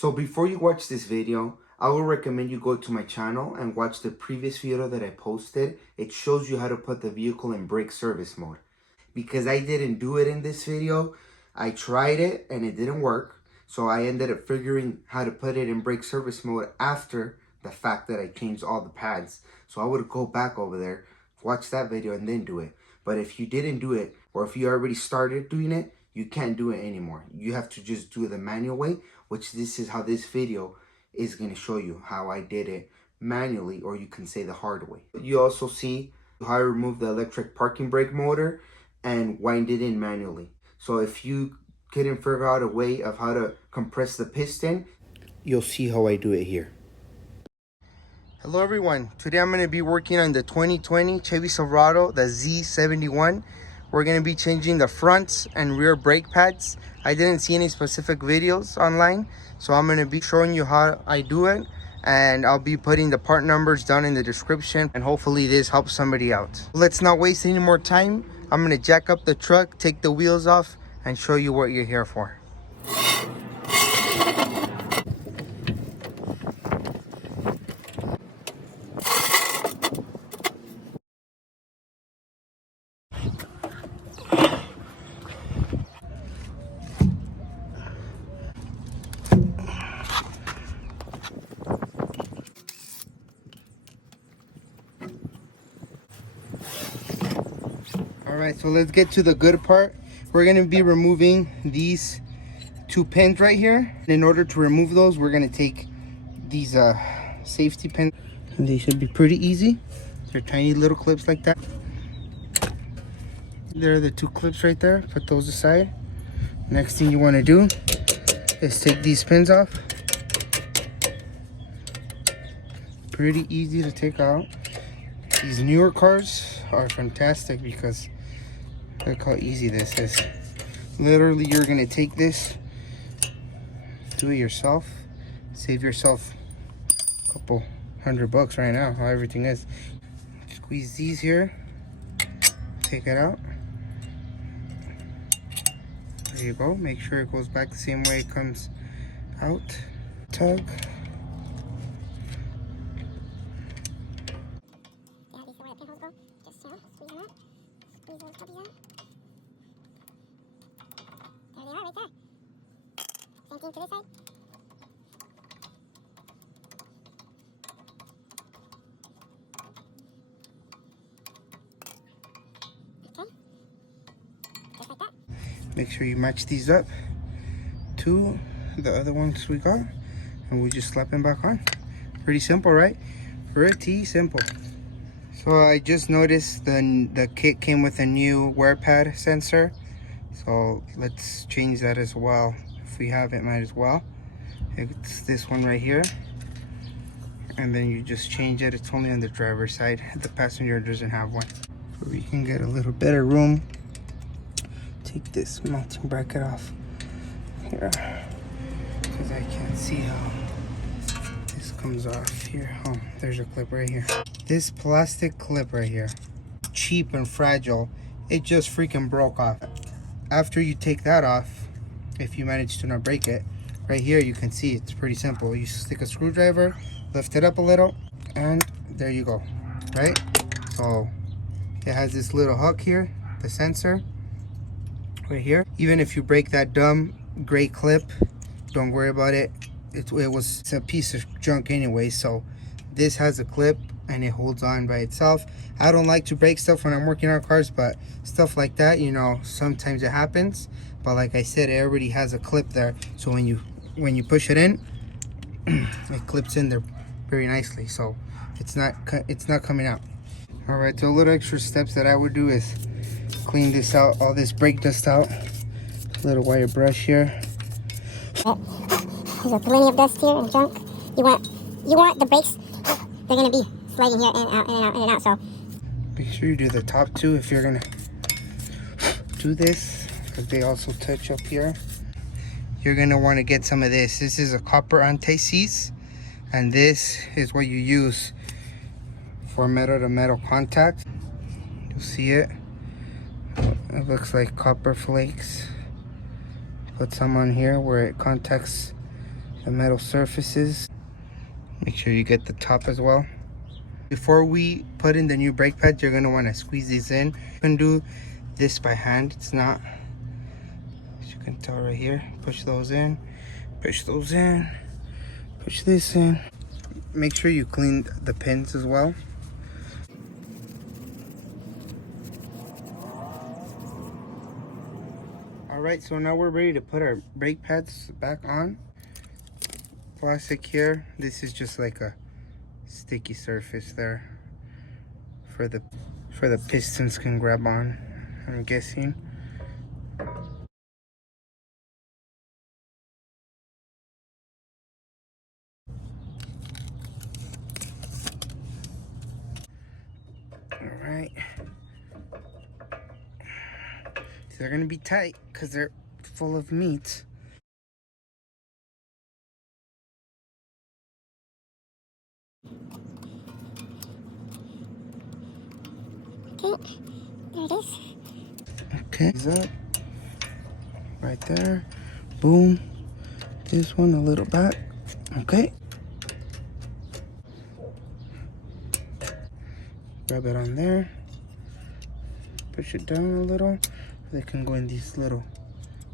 So before you watch this video, I would recommend you go to my channel and watch the previous video that I posted. It shows you how to put the vehicle in brake service mode. Because I didn't do it in this video, I tried it and it didn't work. So I ended up figuring how to put it in brake service mode after the fact that I changed all the pads. So I would go back over there, watch that video and then do it. But if you didn't do it, or if you already started doing it, you can't do it anymore. You have to just do it the manual way, which this is how this video is going to show you how I did it manually, or you can say the hard way. You also see how I removed the electric parking brake motor and wind it in manually. So if you couldn't figure out a way of how to compress the piston, you'll see how I do it here. Hello everyone, today I'm going to be working on the 2020 Chevy Silverado, the Z71. We're going to be changing the front and rear brake pads. I didn't see any specific videos online, so I'm going to be showing you how I do it, and I'll be putting the part numbers down in the description, and hopefully this helps somebody out. Let's not waste any more time. I'm going to jack up the truck, take the wheels off, and show you what you're here for. Alright, so let's get to the good part. We're going to be removing these two pins right here. In order to remove those, we're going to take these safety pins. And they should be pretty easy. They're tiny little clips like that. There are the two clips right there. Put those aside. Next thing you want to do is take these pins off. Pretty easy to take out. These newer cars are fantastic because look how easy this is. Literally, you're gonna take this, do it yourself, save yourself a couple $100 right now, how everything is. Squeeze these here, take it out. There you go. Make sure it goes back the same way it comes out. Tug. Same thing to this side. Okay. Just like that. Make sure you match these up to the other ones we got, and we just slap them back on. Pretty simple, right? Pretty simple. So I just noticed the kit came with a new wear pad sensor, so let's change that as well. If we have it, might as well. It's this one right here, and then you just change it. It's only on the driver's side. The passenger doesn't have one. So we can get a little better room. Take this mounting bracket off here, because I can't see how this comes off here. Oh, there's a clip right here. This plastic clip right here, cheap and fragile, it just freaking broke off. After you take that off, if you manage to not break it, right here you can see it's pretty simple. You stick a screwdriver, lift it up a little, and there you go, right? So it has this little hook here, the sensor right here. Even if you break that dumb gray clip, don't worry about it. It's a piece of junk anyway, so this has a clip and it holds on by itself. I don't like to break stuff when I'm working on cars, but stuff like that, you know, sometimes it happens. But like I said, it already has a clip there, so when you push it in, it clips in there very nicely, so it's not coming out. All right, so a little extra steps that I would do is clean this out, all this brake dust out. A little wire brush here. There's plenty of dust here and junk. You want the brakes, they're gonna be sliding here in and out, in and out, in and out, so Make sure you do the top two if you're gonna do this, because they also touch up here. You're gonna want to get some of this. This is a copper anti-seize, and this is what you use for metal to metal contact. You'll see it. It looks like copper flakes. Put some on here where it contacts the metal surfaces. Make sure you get the top as well. Before we put in the new brake pads, you're gonna wanna squeeze these in. You can do this by hand. It's not, as you can tell right here, push those in, push those in, push this in. Make sure you clean the pins as well. All right, so now we're ready to put our brake pads back on. Plastic here. This is just like a sticky surface there for the pistons can grab on, I'm guessing. All right. They're gonna be tight because they're full of meat. Okay, there it is. Okay, these up right there. Boom. This one a little back. Okay. Grab it on there. Push it down a little. They can go in these little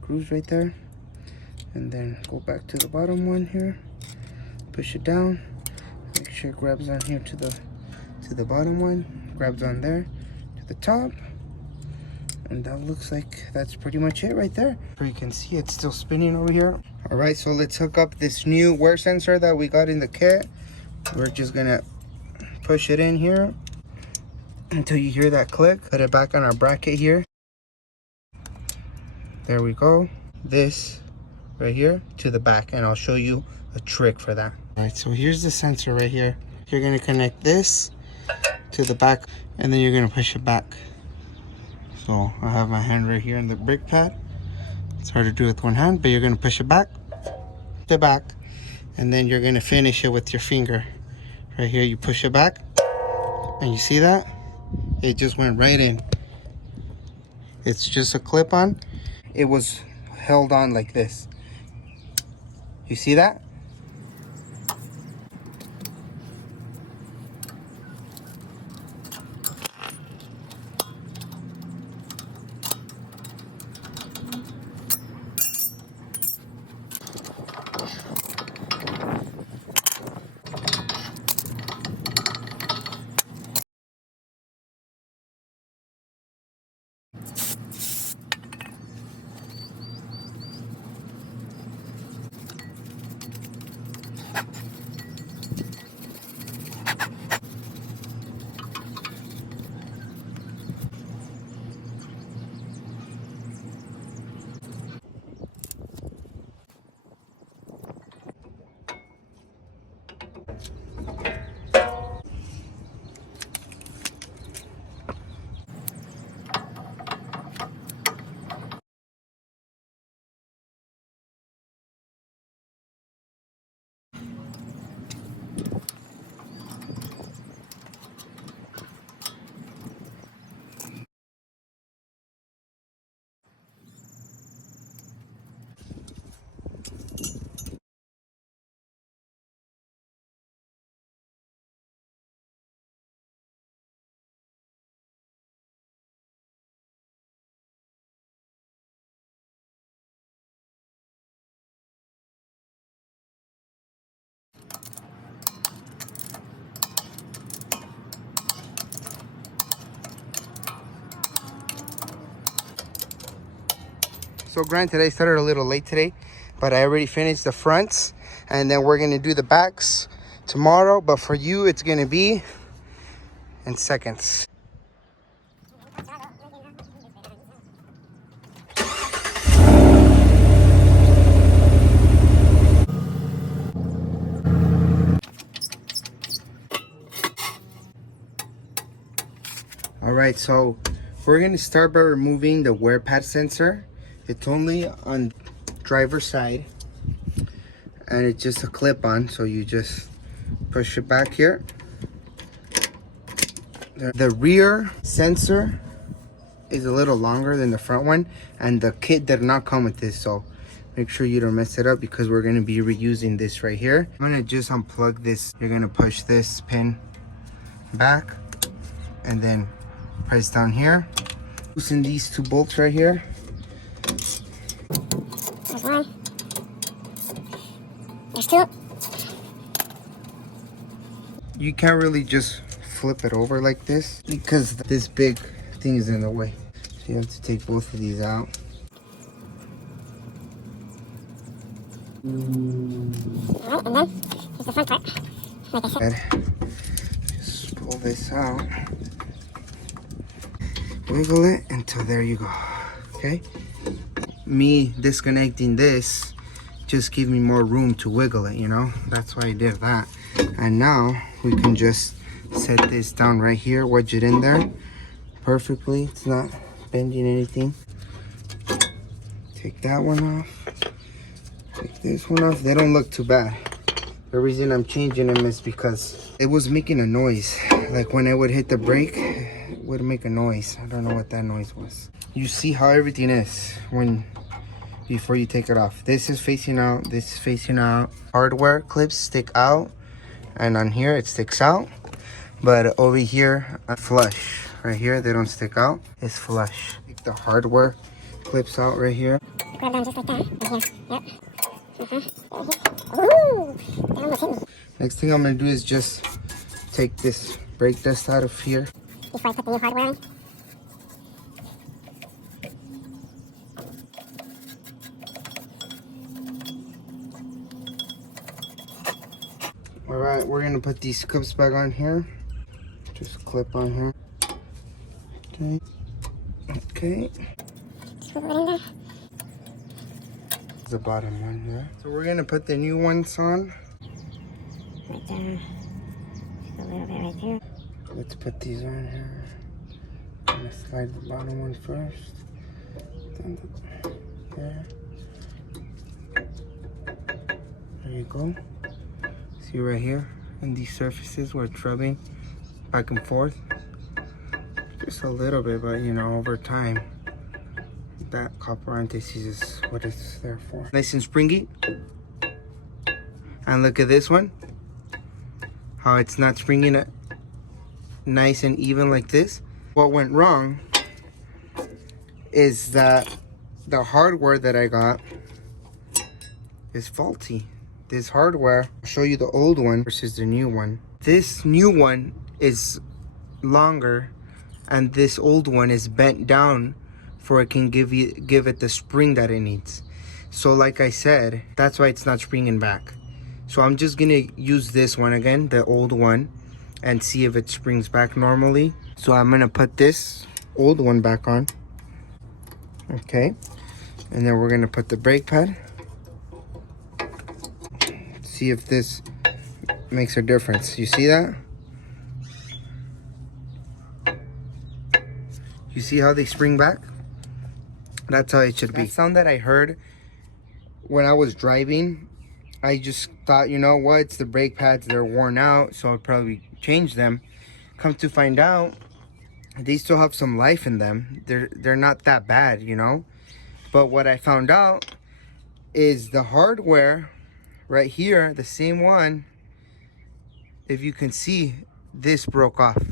grooves right there. And then go back to the bottom one here. Push it down. Make sure it grabs on here to the bottom one. Grabs on there to the top. And that looks like that's pretty much it right there. You can see it's still spinning over here. All right, so let's hook up this new wear sensor that we got in the kit. We're just gonna push it in here until you hear that click. Put it back on our bracket here. There we go. This right here to the back, and I'll show you a trick for that. All right, so here's the sensor right here. You're gonna connect this to the back, and then you're gonna push it back. So I have my hand right here in the brake pad. It's hard to do with one hand, but you're gonna push it back, the back, and then you're gonna finish it with your finger. Right here, you push it back, and you see that? It just went right in. It's just a clip-on. It was held on like this. You see that? So granted, I started a little late today, but I already finished the fronts, and then we're gonna do the backs tomorrow. But for you, it's gonna be in seconds. All right, so we're gonna start by removing the wear pad sensor. It's only on driver's side, and it's just a clip-on, so you just push it back here. The rear sensor is a little longer than the front one, and the kit did not come with this, so Make sure you don't mess it up because we're gonna be reusing this right here. I'm gonna just unplug this. You're gonna push this pin back and then press down here. Loosen these 2 bolts right here. There's one. There's 2. You can't really just flip it over like this because this big thing is in the way. So you have to take both of these out. Alright, and then here's the front part. Like I said. Just pull this out. Wiggle it until there you go. Okay? Me disconnecting this just give me more room to wiggle it, you know? That's why I did that. And now we can just set this down right here, wedge it in there perfectly. It's not bending anything. Take that one off. Take this one off. They don't look too bad. The reason I'm changing them is because it was making a noise. Like when I would hit the brake, it would make a noise. I don't know what that noise was. You see how everything is before you take it off. This is facing out, this is facing out. Hardware clips stick out, and on here it sticks out. But over here, flush. Right here, they don't stick out. It's flush. Take the hardware clips out right here. Grab them just like that. Right here. Yep. Ooh! That almost hit me. Next thing I'm gonna do is just take this brake dust out of here. Before I put the new hardware on. Alright, we're gonna put these clips back on here. Just clip on here. Okay. Okay. Screw it in there. The bottom one, yeah. So we're gonna put the new ones on. Right there. Just a little bit right there. Let's put these on here. I'm gonna slide the bottom one first. Then there. There you go. See right here, and these surfaces where it's rubbing back and forth. Just a little bit, but you know, over time, that copper anti-seize is what it's there for. Nice and springy. And look at this one. How it's not springing it nice and even like this. What went wrong is that the hardware that I got is faulty. This hardware, I'll show you the old one versus the new one. This new one is longer and this old one is bent down for it can give it the spring that it needs. So like I said, that's why it's not springing back. So I'm just gonna use this one again, the old one, and see if it springs back normally. So I'm gonna put this old one back on. Okay, and then we're gonna put the brake pad. See if this makes a difference. You see that? You see how they spring back? That's how it should be. That sound that I heard when I was driving, I just thought, you know what, it's the brake pads, they're worn out, so I'll probably change them. Come to find out, they still have some life in them. They're not that bad, you know? But what I found out is the hardware right here, the same one, if you can see, this broke off.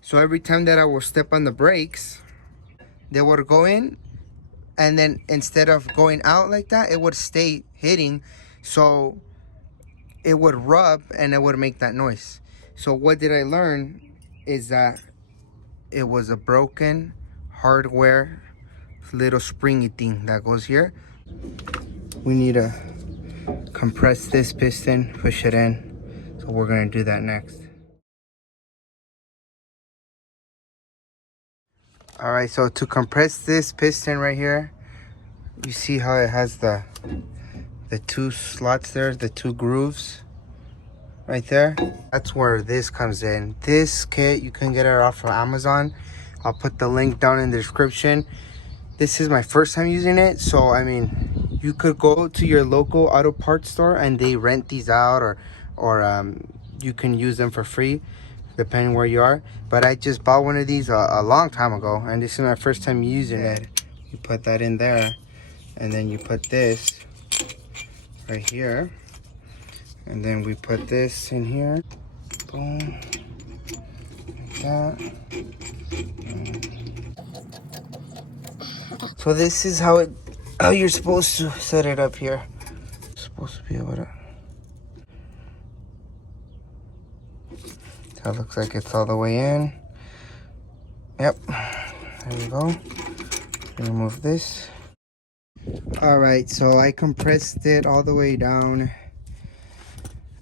So every time that I would step on the brakes, they would go in, and then instead of going out like that, it would stay hitting. So it would rub and it would make that noise. So what did I learn is that it was a broken hardware little springy thing that goes here. We need to compress this piston, push it in. So we're gonna do that next. All right, so to compress this piston right here, you see how it has the 2 slots there, the 2 grooves right there. That's where this comes in. This kit, you can get it off of Amazon. I'll put the link down in the description. This is my first time using it, so I mean, you could go to your local auto parts store and they rent these out, or you can use them for free depending where you are. But I just bought one of these a long time ago, and this is my first time using it. You put that in there, and then you put this right here, and then we put this in here. Boom, like that. So this is how you're supposed to set it up here. Supposed to be able to. That looks like it's all the way in. Yep. There we go. Remove this. All right, so I compressed it all the way down,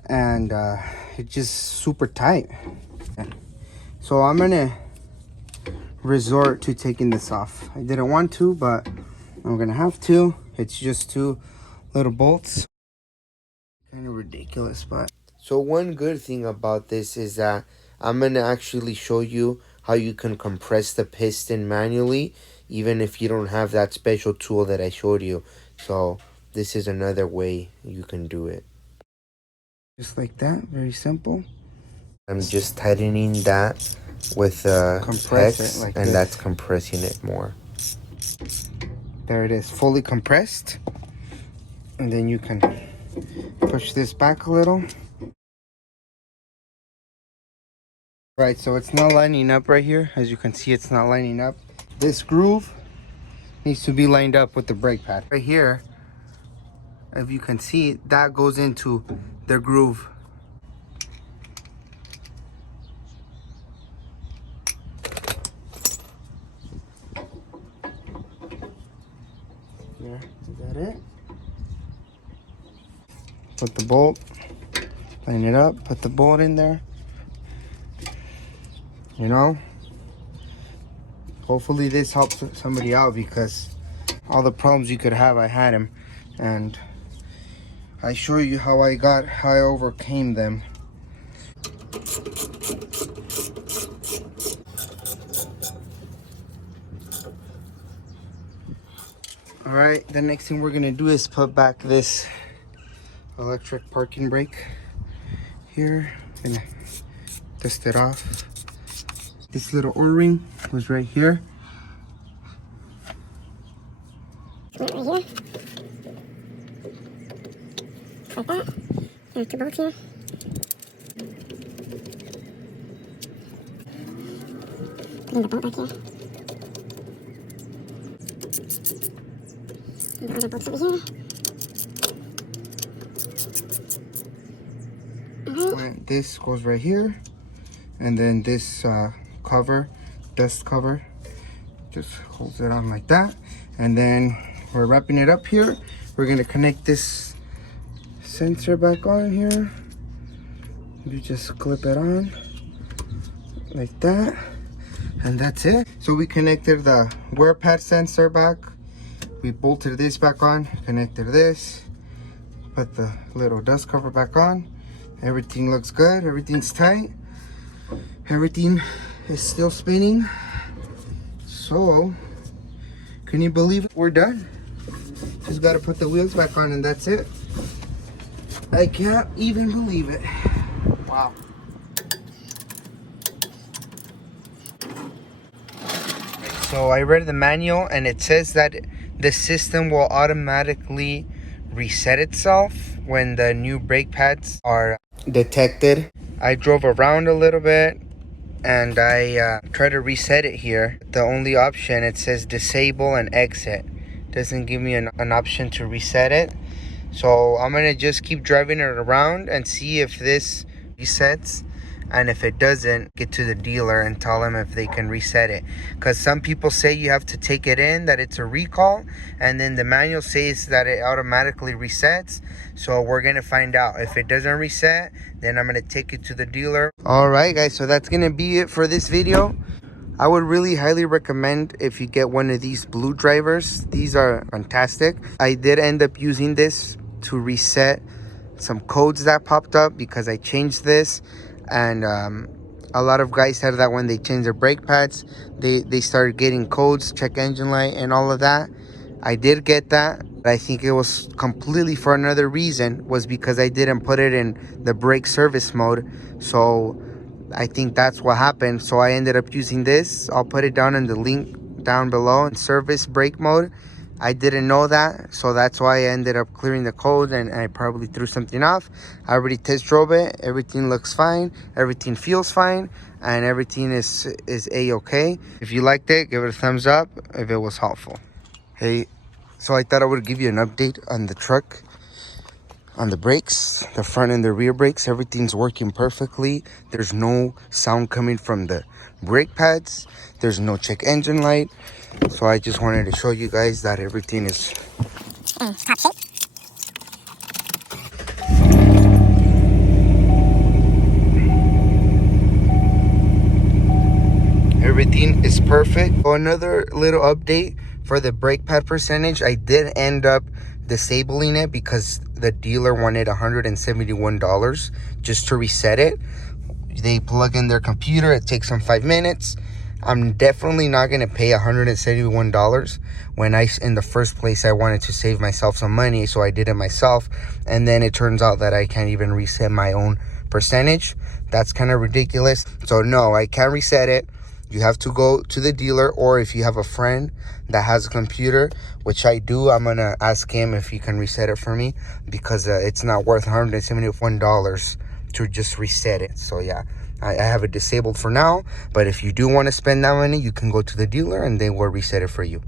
and it's just super tight. So I'm gonna resort to taking this off. I didn't want to, but I'm gonna have to. It's just two little bolts. Kind of ridiculous, but. So one good thing about this is that I'm gonna actually show you how you can compress the piston manually, even if you don't have that special tool that I showed you. So this is another way you can do it. Just like that, very simple. I'm just tightening that with hex, like and this. That's compressing it more. There it is, fully compressed. And then you can push this back a little. Right, so it's not lining up right here. As you can see, it's not lining up. This groove needs to be lined up with the brake pad. Right here, if you can see, that goes into the groove. There, is that it? Put the bolt, line it up, put the bolt in there. You know, hopefully this helps somebody out, because all the problems you could have, I had them, and I show you how I overcame them. All right, the next thing we're gonna do is put back this electric parking brake here. Gonna dust it off. This little O-ring was right here. Right here. Like that. There's two bolts here. Putting the bolt back here. And the other bolts over here. This goes right here, and then this cover, dust cover, just holds it on like that. And then we're wrapping it up here. We're gonna connect this sensor back on here. You just clip it on like that, and that's it. So we connected the wear pad sensor back, we bolted this back on, connected this, put the little dust cover back on. Everything looks good, everything's tight, everything is still spinning. So can you believe it? We're done. Just gotta put the wheels back on, and that's it. I can't even believe it. Wow. So I read the manual, and it says that the system will automatically reset itself when the new brake pads are detected. I drove around a little bit, and I tried to reset it here. The only option, it says disable and exit. Doesn't give me an option to reset it. So I'm gonna just keep driving it around and see if this resets, and if it doesn't, get to the dealer and tell them if they can reset it. Because some people say you have to take it in, that it's a recall, and then the manual says that it automatically resets. So we're gonna find out. If it doesn't reset, then I'm gonna take it to the dealer. All right, guys, so that's gonna be it for this video. I would really highly recommend if you get one of these blue drivers. These are fantastic. I did end up using this to reset some codes that popped up because I changed this, and a lot of guys said that when they change their brake pads, they started getting codes, check engine light and all of that. I did get that. I think it was completely for another reason, was because I didn't put it in the brake service mode. So I think that's what happened. So I ended up using this. I'll put it down in the link down below in service brake mode. I didn't know that, so that's why I ended up clearing the code, and I probably threw something off. I already test drove it. Everything looks fine. Everything feels fine, and everything is a-okay. If you liked it, give it a thumbs up if it was helpful. Hey, so I thought I would give you an update on the truck. On the brakes, the front and the rear brakes, everything's working perfectly. There's no sound coming from the brake pads. There's no check engine light. So I just wanted to show you guys that everything is top shape. Everything is perfect. So another little update for the brake pad percentage. I did end up disabling it because the dealer wanted $171 just to reset it. They plug in their computer. It takes them 5 minutes. I'm definitely not going to pay $171 when in the first place, I wanted to save myself some money. So I did it myself. And then it turns out that I can't even reset my own percentage. That's kind of ridiculous. So no, I can't reset it. You have to go to the dealer, or if you have a friend that has a computer, which I do, I'm going to ask him if he can reset it for me, because it's not worth $171 to just reset it. So yeah, I have it disabled for now, but if you do want to spend that money, you can go to the dealer and they will reset it for you.